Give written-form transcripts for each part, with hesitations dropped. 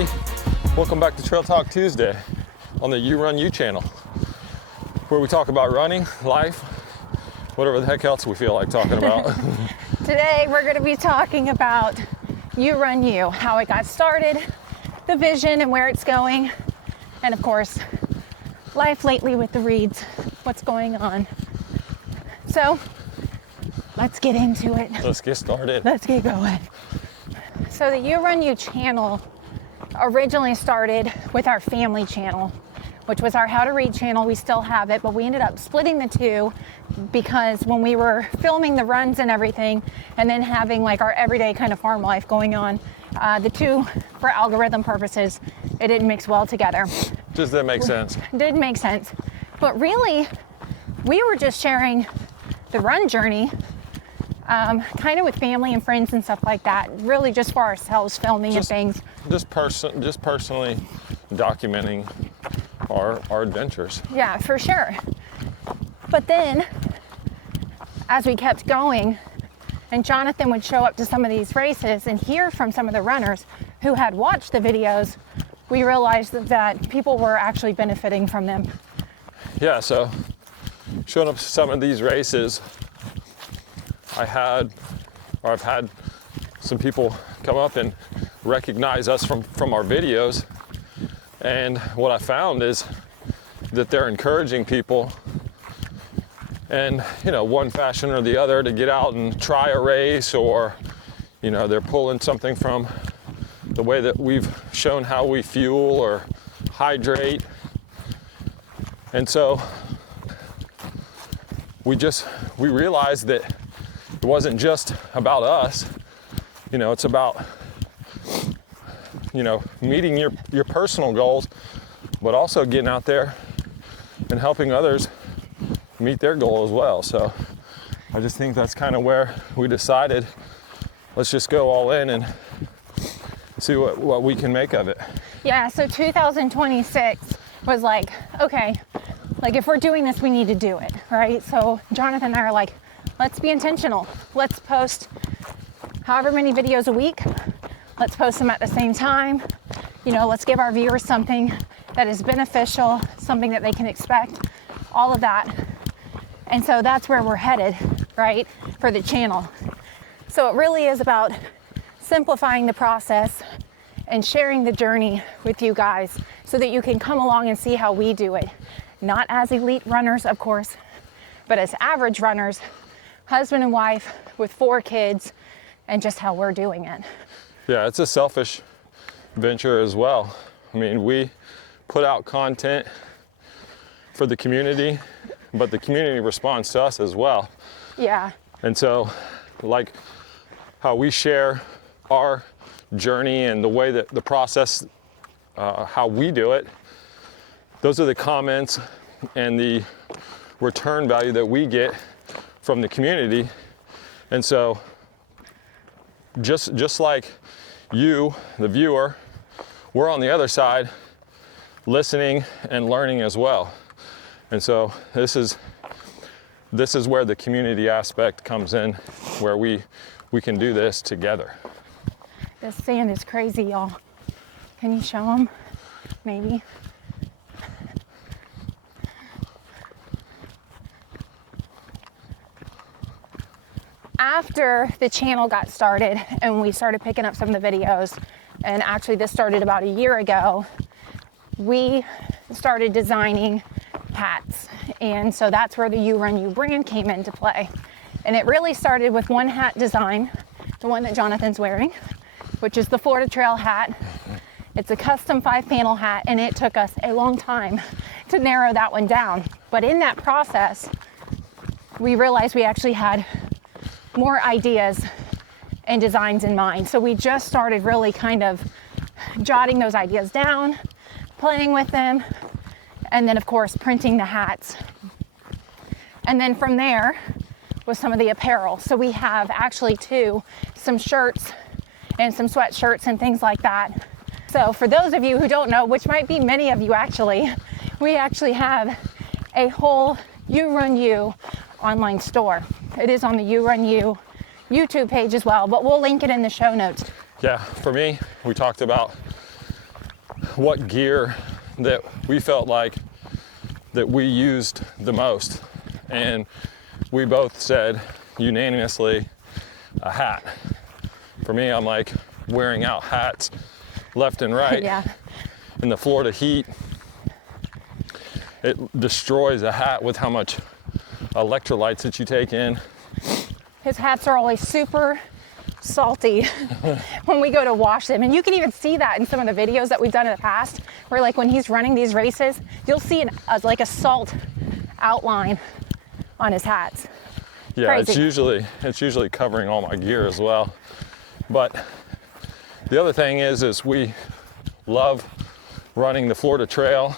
everybody. Welcome back to Trail Talk Tuesday on the You Run You channel, where we talk about running, life, whatever the heck else we feel like talking about. Today we're going to be talking about You Run You, how it got started, the vision and where it's going, and of course, life lately with the Reeds, what's going on. So, let's get into it. Let's get started. Let's get going. So the You Run You channel originally started with our family channel, which was our How to Read channel. We still have it, but we ended up splitting the two because when we were filming the runs and everything, and then having like our everyday kind of farm life going on, the two, for algorithm purposes, it didn't mix well together. Just didn't make sense. Didn't make sense. But really, we were just sharing the run journey, kind of with family and friends and stuff like that, really just for ourselves, filming and things. Just personally documenting our adventures. Yeah, for sure. But then, as we kept going, and Jonathan would show up to some of these races and hear from some of the runners who had watched the videos, we realized that people were actually benefiting from them. Yeah, so showing up to some of these races, I've had some people come up and recognize us from our videos, and what I found is that they're encouraging people in, one fashion or the other to get out and try a race, or they're pulling something from the way that we've shown how we fuel or hydrate. And so we realized that it wasn't just about us, it's about, meeting your personal goals, but also getting out there and helping others meet their goal as well. So I just think that's kind of where we decided, let's just go all in and see what we can make of it. Yeah, so 2026 was like, okay, like if we're doing this, we need to do it, right? So Jonathan and I are like, let's be intentional. Let's post however many videos a week. Let's post them at the same time. Let's give our viewers something that is beneficial, something that they can expect, all of that. And so that's where we're headed, right, for the channel. So it really is about simplifying the process and sharing the journey with you guys so that you can come along and see how we do it. Not as elite runners, of course, but as average runners, husband and wife with 4 kids, and just how we're doing it. Yeah, it's a selfish venture as well. I mean, we put out content for the community, but the community responds to us as well. Yeah. And so, like how we share our journey and the way that the process, how we do it, those are the comments and the return value that we get from the community. And so, just like you, the viewer, we're on the other side listening and learning as well. And so this is where the community aspect comes in, where we can do this together. This sand is crazy, y'all. Can you show them? Maybe. After the channel got started and we started picking up some of the videos, and actually this started about a year ago, we started designing hats. And so that's where the You Run You brand came into play. And it really started with one hat design, the one that Jonathan's wearing, which is the Florida Trail hat. It's a custom 5-panel hat, and it took us a long time to narrow that one down. But in that process, we realized we actually had more ideas and designs in mind. So we just started really kind of jotting those ideas down, playing with them, and then of course printing the hats. And then from there was some of the apparel. So we have actually some shirts and some sweatshirts and things like that. So for those of you who don't know, which might be many of you actually, we actually have a whole You Run You online store. It is on the You Run You YouTube page as well, but we'll link it in the show notes. Yeah, for me, we talked about what gear that we felt like that we used the most. And we both said unanimously a hat. For me, I'm like wearing out hats left and right. Yeah. In the Florida heat, it destroys a hat with how much electrolytes that you take in. His hats are always super salty when we go to wash them. And you can even see that in some of the videos that we've done in the past, where like when he's running these races, you'll see like a salt outline on his hats. Yeah, Crazy. it's usually covering all my gear as well. But the other thing is we love running the Florida Trail.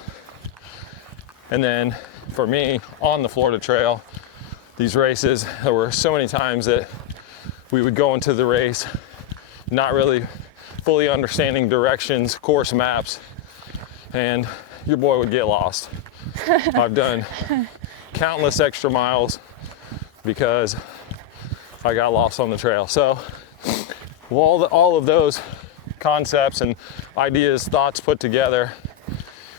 And then for me, on the Florida Trail, these races, there were so many times that we would go into the race not really fully understanding directions, course maps, and your boy would get lost. I've done countless extra miles because I got lost on the trail. So all of those concepts and ideas, thoughts put together,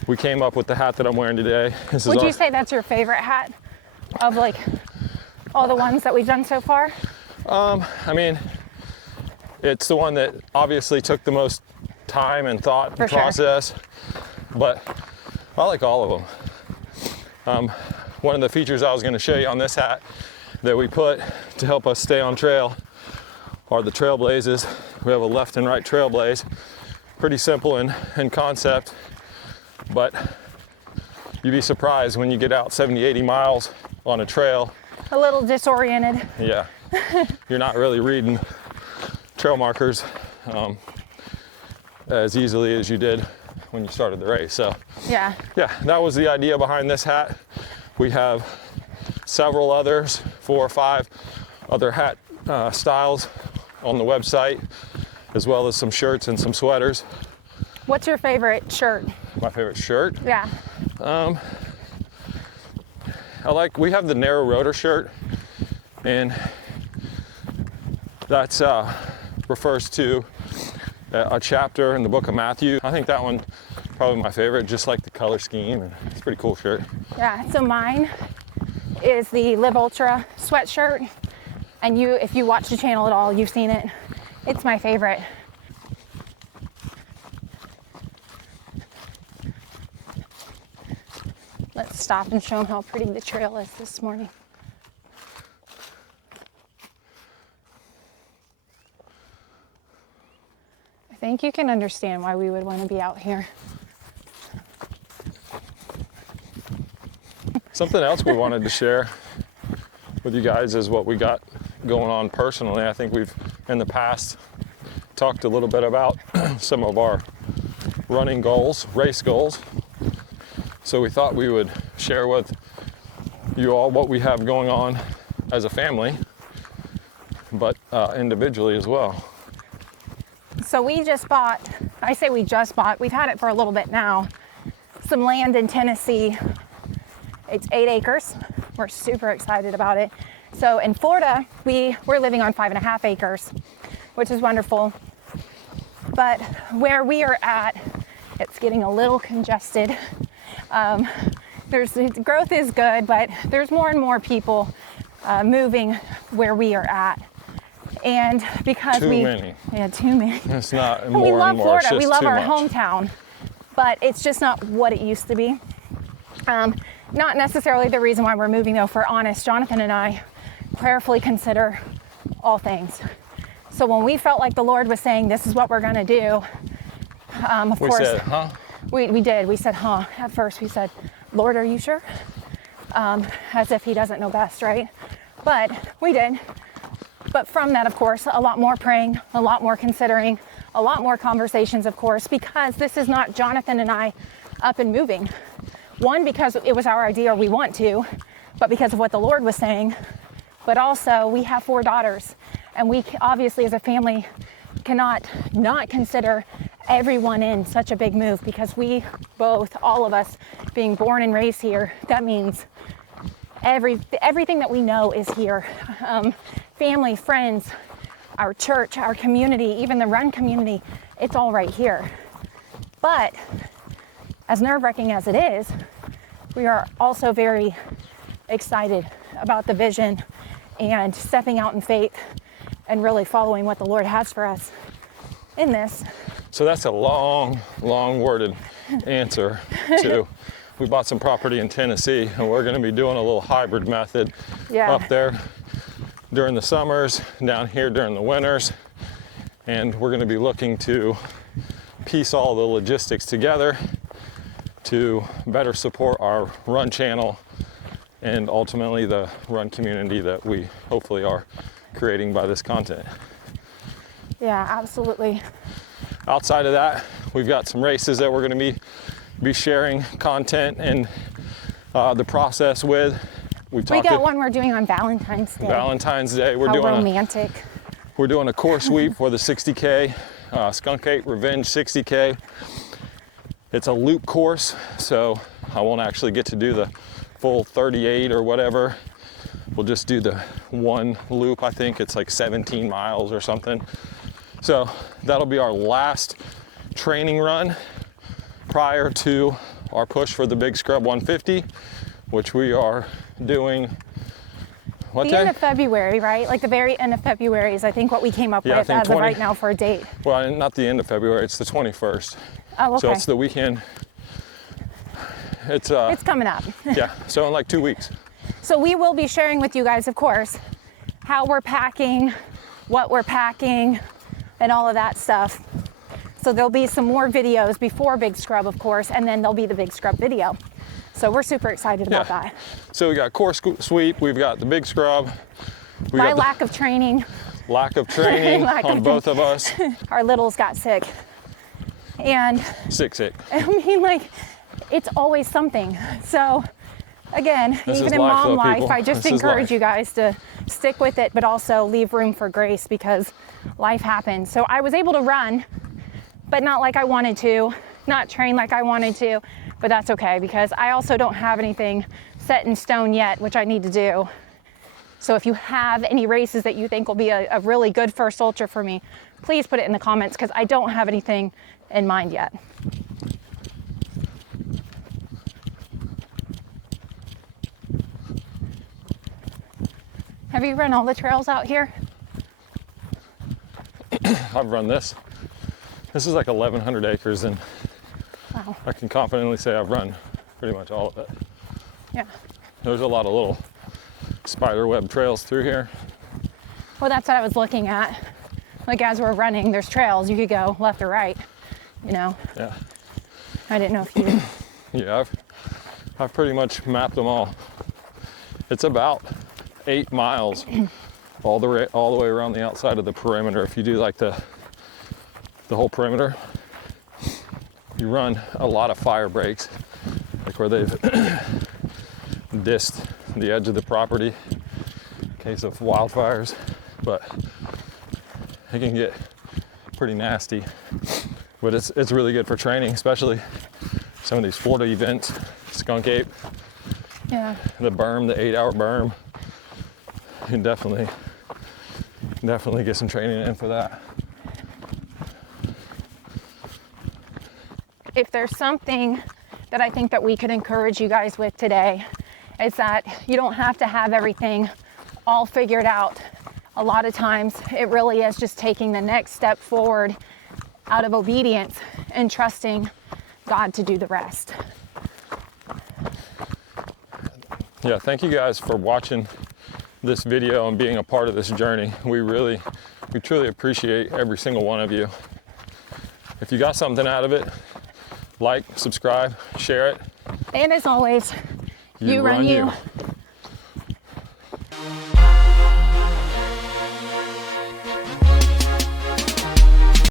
we came up with the hat that I'm wearing today. Would you say that's your favorite hat of like all the ones that we've done so far? I mean, it's the one that obviously took the most time and thought and process, but I like all of them. One of the features I was going to show you on this hat that we put to help us stay on trail are the trail blazes. We have a left and right trail blaze. Pretty simple in concept, but you'd be surprised when you get out 70, 80 miles on a trail. A little disoriented. Yeah, you're not really reading trail markers as easily as you did when you started the race. So yeah, that was the idea behind this hat. We have several others, 4 or 5 other hat styles on the website, as well as some shirts and some sweaters. What's your favorite shirt? My favorite shirt? Yeah. We have the narrow rotor shirt, and that's refers to a chapter in the book of Matthew. I think that one probably my favorite, just like the color scheme, and it's a pretty cool shirt. Yeah, so mine is the Live Ultra sweatshirt, and if you watch the channel at all, you've seen it. It's my favorite. Let's stop and show them how pretty the trail is this morning. I think you can understand why we would want to be out here. Something else we wanted to share with you guys is what we got going on personally. I think we've, in the past, talked a little bit about some of our running goals, race goals. So we thought we would share with you all what we have going on as a family, but individually as well. So we just bought, I say we just bought, we've had it for a little bit now, some land in Tennessee. It's 8 acres. We're super excited about it. So in Florida, we're living on 5.5 acres, which is wonderful. But where we are at, it's getting a little congested. Growth is good, but there's more and more people moving where we are at. And because too many. Yeah, too many. It's not more we love and more, Florida. it's just We love too our much. hometown, but it's just not what it used to be. Not necessarily the reason why we're moving, though. For honest, Jonathan and I prayerfully consider all things. So when we felt like the Lord was saying, "This is what we're going to do," of course, we said, "Huh?" We did. We said, "Huh?" At first, we said, "Lord, are you sure?" As if He doesn't know best, right? But we did. But from that, of course, a lot more praying, a lot more considering, a lot more conversations, of course, because this is not Jonathan and I up and moving. One, because it was our idea, we want to, but because of what the Lord was saying. But also, we have 4 daughters, and we obviously, as a family, cannot not consider everyone in such a big move, because we both, all of us, being born and raised here, that means everything that we know is here. Family, friends, our church, our community, even the run community, it's all right here. But as nerve-wracking as it is, we are also very excited about the vision and stepping out in faith and really following what the Lord has for us in this. So that's a long worded answer to, we bought some property in Tennessee and we're gonna be doing a little hybrid method up there during the summers, down here during the winters. And we're gonna be looking to piece all the logistics together to better support our run channel and ultimately the run community that we hopefully are creating by this content. Yeah, absolutely. Outside of that, we've got some races that we're going to be sharing content and the process with. We got one we're doing on Valentine's Day. Valentine's Day. How romantic. We're doing a course sweep for the 60K, Skunk Ape Revenge 60K. It's a loop course, so I won't actually get to do the full 38 or whatever. We'll just do the one loop. I think it's like 17 miles or something. So that'll be our last training run prior to our push for the Big Scrub 150, which we are doing, what the day? End of February, right? Like the very end of February is I think what we came up with as of right now for a date. Well, not the end of February, it's the 21st. Oh, okay. So it's the weekend. It's coming up. Yeah, so in like 2 weeks. So we will be sharing with you guys, of course, how we're packing, what we're packing, and all of that stuff. So there'll be some more videos before Big Scrub, of course, and then there'll be the Big Scrub video. So we're super excited about that. So we got course sweep, we've got the Big Scrub. My lack of training. Lack of training on both of us. Our littles got sick. And sick. I mean, like, it's always something. So again, even in life, mom life, people. I just encourage you guys to stick with it, but also leave room for grace because life happens. So I was able to run, but not like I wanted to, not train like I wanted to, but that's okay because I also don't have anything set in stone yet, which I need to do. So if you have any races that you think will be a really good first ultra for me, please put it in the comments because I don't have anything in mind yet. Have you run all the trails out here? I've run this. This is like 1,100 acres and Wow. I can confidently say I've run pretty much all of it. Yeah. There's a lot of little spider web trails through here. Well, that's what I was looking at. Like as we're running, there's trails. You could go left or right, you know? Yeah. I didn't know if you... Yeah, I've pretty much mapped them all. It's about 8 miles all the way around the outside of the perimeter. If you do like the whole perimeter, you run a lot of fire breaks, like where they've dissed the edge of the property in case of wildfires, but it can get pretty nasty. But it's really good for training, especially some of these Florida events, Skunk Ape, Yeah. the berm, the 8-hour berm. You can definitely get some training in for that. If there's something that I think that we could encourage you guys with today, is that you don't have to have everything all figured out. A lot of times it really is just taking the next step forward out of obedience and trusting God to do the rest. Yeah, thank you guys for watching this video and being a part of this journey. We truly appreciate every single one of you. If you got something out of it, like, subscribe, share it. And as always, you run you.